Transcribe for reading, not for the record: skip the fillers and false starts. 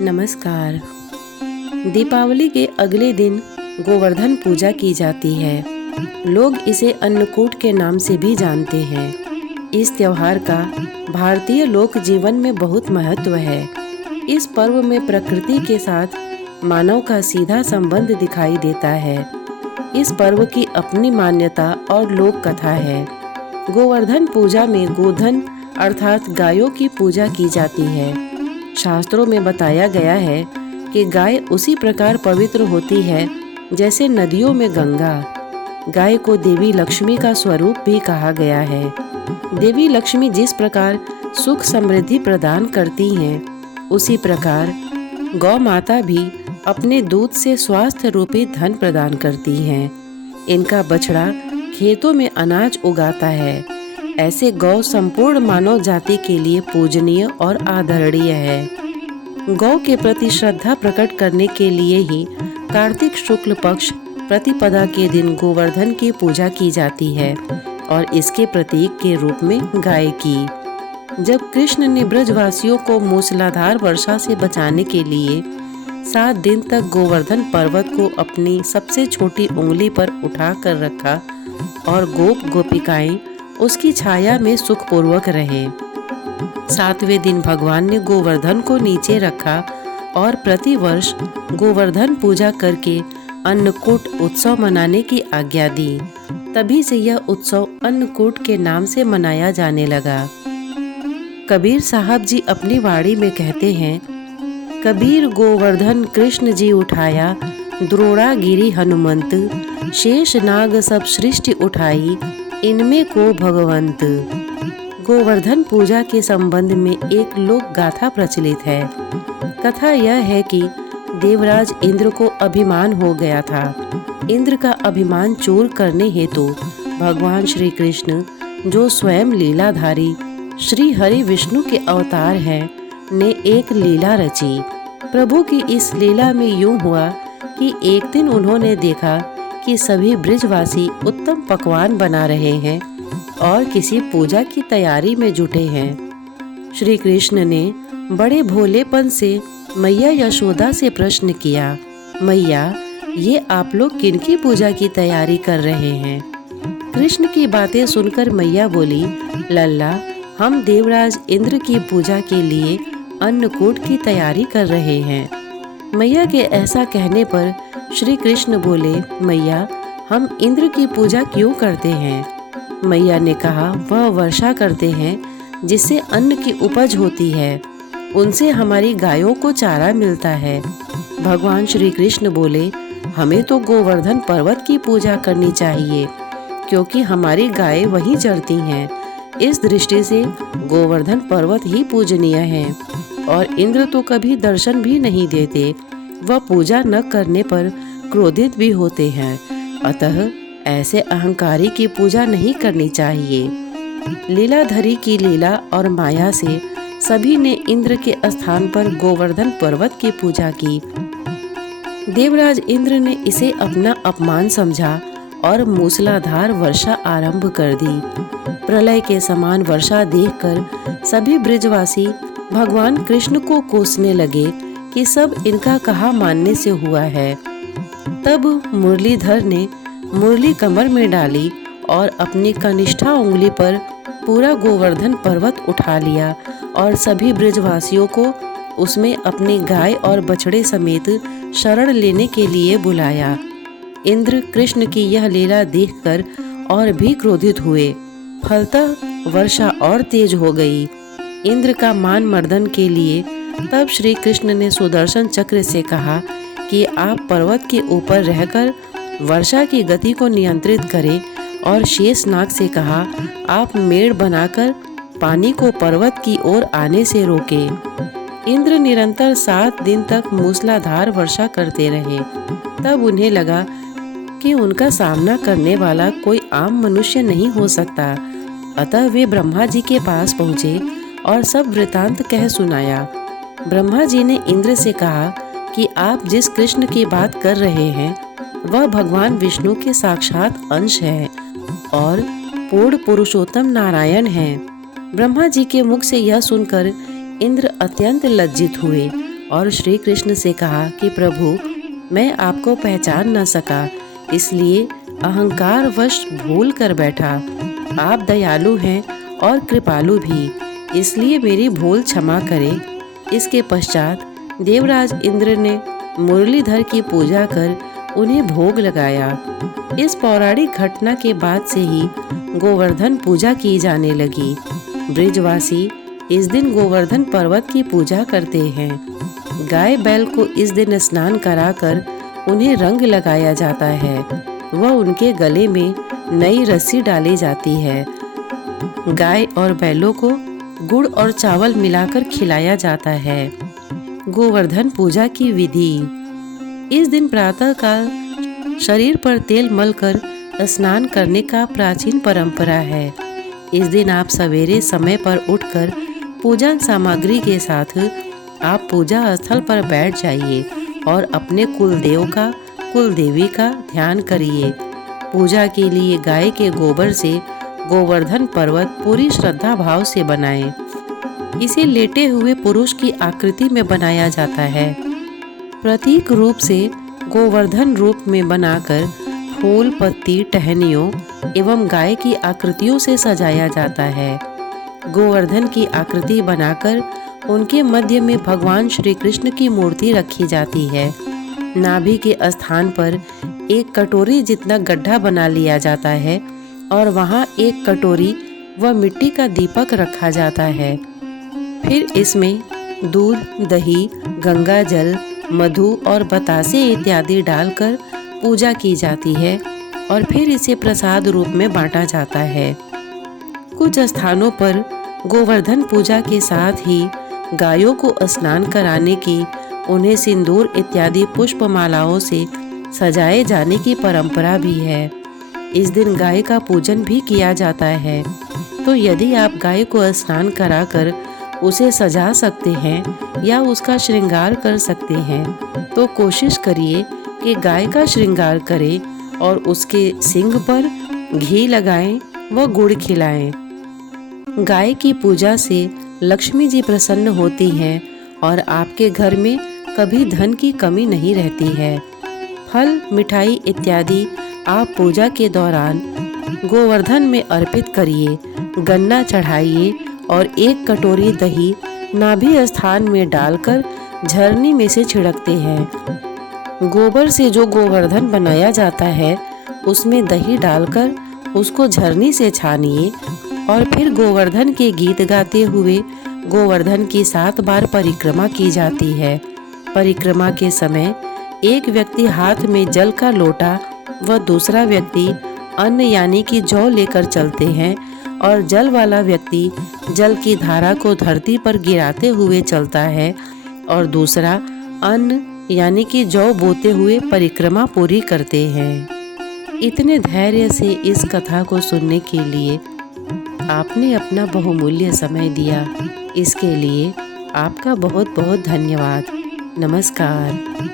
नमस्कार। दीपावली के अगले दिन गोवर्धन पूजा की जाती है। लोग इसे अन्नकूट के नाम से भी जानते हैं। इस त्योहार का भारतीय लोक जीवन में बहुत महत्व है। इस पर्व में प्रकृति के साथ मानव का सीधा संबंध दिखाई देता है। इस पर्व की अपनी मान्यता और लोक कथा है। गोवर्धन पूजा में गोधन अर्थात गायों की पूजा की जाती है। शास्त्रों में बताया गया है कि गाय उसी प्रकार पवित्र होती है जैसे नदियों में गंगा। गाय को देवी लक्ष्मी का स्वरूप भी कहा गया है। देवी लक्ष्मी जिस प्रकार सुख समृद्धि प्रदान करती हैं, उसी प्रकार गौ माता भी अपने दूध से स्वास्थ्य रूपी धन प्रदान करती हैं। इनका बछड़ा खेतों में अनाज उगाता है। ऐसे गौ संपूर्ण मानव जाति के लिए पूजनीय और आदरणीय है। गौ के प्रति श्रद्धा प्रकट करने के लिए ही कार्तिक शुक्ल पक्ष प्रतिपदा के दिन गोवर्धन की पूजा की जाती है और इसके प्रतीक के रूप में गाय की। जब कृष्ण ने ब्रजवासियों को मूसलाधार वर्षा से बचाने के लिए 7 दिन तक गोवर्धन पर्वत को अपनी सबसे छोटी उंगली पर उठा कर रखा और गोप गोपिकाएं उसकी छाया में सुखपूर्वक रहे। 7वें दिन भगवान ने गोवर्धन को नीचे रखा और प्रतिवर्ष गोवर्धन पूजा करके अन्नकूट उत्सव मनाने की आज्ञा दी। तभी से यह उत्सव अन्नकूट के नाम से मनाया जाने लगा। कबीर साहब जी अपनी वाणी में कहते हैं, कबीर गोवर्धन कृष्ण जी उठाया, द्रोणा गिरी हनुमंत, शेष नाग सब सृष्टि उठाई, इनमें को भगवंत। गोवर्धन पूजा के संबंध में एक लोक गाथा प्रचलित है। कथा यह है कि देवराज इंद्र को अभिमान हो गया था। इंद्र का अभिमान चूर करने हेतु भगवान श्री कृष्ण, जो स्वयं लीलाधारी श्री हरि विष्णु के अवतार हैं, ने एक लीला रची। प्रभु की इस लीला में यूं हुआ कि एक दिन उन्होंने देखा कि सभी ब्रजवासी उत्तम पकवान बना रहे हैं और किसी पूजा की तैयारी में जुटे हैं। श्री कृष्ण ने बड़े भोलेपन से मैया यशोदा से प्रश्न किया, मैया, ये आप लोग किनकी पूजा की तैयारी कर रहे हैं? कृष्ण की बातें सुनकर मैया बोली, लल्ला, हम देवराज इंद्र की पूजा के लिए अन्नकूट की तैयारी कर रहे हैं। मैया के ऐसा कहने पर श्री कृष्ण बोले, मैया, हम इंद्र की पूजा क्यों करते हैं? मैया ने कहा, वह वर्षा करते हैं जिससे अन्न की उपज होती है, उनसे हमारी गायों को चारा मिलता है। भगवान श्री कृष्ण बोले, हमें तो गोवर्धन पर्वत की पूजा करनी चाहिए क्योंकि हमारी गाय वहीं चरती हैं। इस दृष्टि से गोवर्धन पर्वत ही पूजनीय है और इंद्र तो कभी दर्शन भी नहीं देते। वह पूजा न करने पर क्रोधित भी होते हैं। अतः ऐसे अहंकारी की पूजा नहीं करनी चाहिए। लीलाधरी की लीला और माया से सभी ने इंद्र के स्थान पर गोवर्धन पर्वत की पूजा की। देवराज इंद्र ने इसे अपना अपमान समझा और मूसलाधार वर्षा आरंभ कर दी। प्रलय के समान वर्षा देखकर सभी ब्रजवासी भगवान कृष्ण को कोसने लगे कि सब इनका कहा मानने से हुआ है। तब मुरलीधर ने मुरली कमर में डाली और अपनी कनिष्ठा उंगली पर पूरा गोवर्धन पर्वत उठा लिया और सभी ब्रजवासियों को उसमें अपनी गाय और बछड़े समेत शरण लेने के लिए बुलाया। इंद्र कृष्ण की यह लीला देखकर और भी क्रोधित हुए। फलतः वर्षा और तेज हो गई। इंद्र का मान मर्दन के लिए तब श्री कृष्ण ने सुदर्शन चक्र से कहा कि आप पर्वत के ऊपर रहकर वर्षा की गति को नियंत्रित करें और शेषनाग से कहा, आप मेड़ बनाकर पानी को पर्वत की ओर आने से रोकें। इंद्र निरंतर 7 दिन तक मूसलाधार वर्षा करते रहे। तब उन्हें लगा कि उनका सामना करने वाला कोई आम मनुष्य नहीं हो सकता। अतः वे ब्रह्मा जी के पास पहुँचे और सब वृतांत कह सुनाया। ब्रह्मा जी ने इंद्र से कहा कि आप जिस कृष्ण की बात कर रहे हैं, वह भगवान विष्णु के साक्षात अंश है और पूर्ण पुरुषोत्तम नारायण हैं। ब्रह्मा जी के मुख से यह सुनकर इंद्र अत्यंत लज्जित हुए और श्री कृष्ण से कहा कि प्रभु, मैं आपको पहचान न सका, इसलिए अहंकार वश भूल कर बैठा। आप दयालु हैं और कृपालु भी, इसलिए मेरी भूल क्षमा करें। इसके पश्चात देवराज इंद्र ने मुरलीधर की पूजा कर उन्हें भोग लगाया। इस पौराणिक घटना के बाद से ही गोवर्धन पूजा की जाने लगी। ब्रिजवासी इस दिन गोवर्धन पर्वत की पूजा करते हैं। गाय बैल को इस दिन स्नान कराकर उन्हें रंग लगाया जाता है व उनके गले में नई रस्सी डाली जाती है। गाय और बैलों को गुड़ और चावल मिलाकर खिलाया जाता है। गोवर्धन पूजा की विधि। इस दिन प्रातःकाल शरीर पर तेल मलकर स्नान करने का प्राचीन परंपरा है। इस दिन आप सवेरे समय पर उठकर पूजन सामग्री के साथ आप पूजा स्थल पर बैठ जाइए और अपने कुलदेव का, कुलदेवी का ध्यान करिए। पूजा के लिए गाय के गोबर से गोवर्धन पर्वत पूरी श्रद्धा भाव से बनाएं। इसे लेटे हुए पुरुष की आकृति में बनाया जाता है। प्रतीक रूप से गोवर्धन रूप में बनाकर फूल, पत्ती, टहनियों एवं गाय की आकृतियों से सजाया जाता है। गोवर्धन की आकृति बनाकर उनके मध्य में भगवान श्री कृष्ण की मूर्ति रखी जाती है। नाभि के स्थान पर एक कटोरी जितना गड्ढा बना लिया जाता है और वहाँ एक कटोरी व मिट्टी का दीपक रखा जाता है। फिर इसमें दूध, दही, गंगा जल, मधु और बतासे इत्यादि डालकर पूजा की जाती है और फिर इसे प्रसाद रूप में बांटा जाता है। कुछ स्थानों पर गोवर्धन पूजा के साथ ही गायों को स्नान कराने की, उन्हें सिंदूर इत्यादि पुष्पमालाओं से सजाए जाने की परंपरा भी है। इस दिन गाय का पूजन भी किया जाता है। तो यदि आप गाय को स्नान कराकर उसे सजा सकते हैं या उसका श्रृंगार कर सकते हैं तो कोशिश करिए कि गाय का श्रृंगार करें और उसके सींग पर घी लगाएं व गुड़ खिलाएं। गाय की पूजा से लक्ष्मी जी प्रसन्न होती हैं और आपके घर में कभी धन की कमी नहीं रहती है। फल, मिठाई इत्यादि आप पूजा के दौरान गोवर्धन में अर्पित करिए। गन्ना चढ़ाइए और एक कटोरी दही नाभि स्थान में डालकर झरनी में से छिड़कते हैं। गोबर से जो गोवर्धन बनाया जाता है उसमें दही डालकर उसको झरनी से छानिए और फिर गोवर्धन के गीत गाते हुए गोवर्धन की 7 बार परिक्रमा की जाती है। परिक्रमा के समय एक व्यक्ति हाथ में जल का लोटा व दूसरा व्यक्ति अन्न यानी कि जौ लेकर चलते हैं और जल वाला व्यक्ति जल की धारा को धरती पर गिराते हुए चलता है और दूसरा अन्न यानी कि जौ बोते हुए परिक्रमा पूरी करते हैं। इतने धैर्य से इस कथा को सुनने के लिए आपने अपना बहुमूल्य समय दिया, इसके लिए आपका बहुत बहुत धन्यवाद। नमस्कार।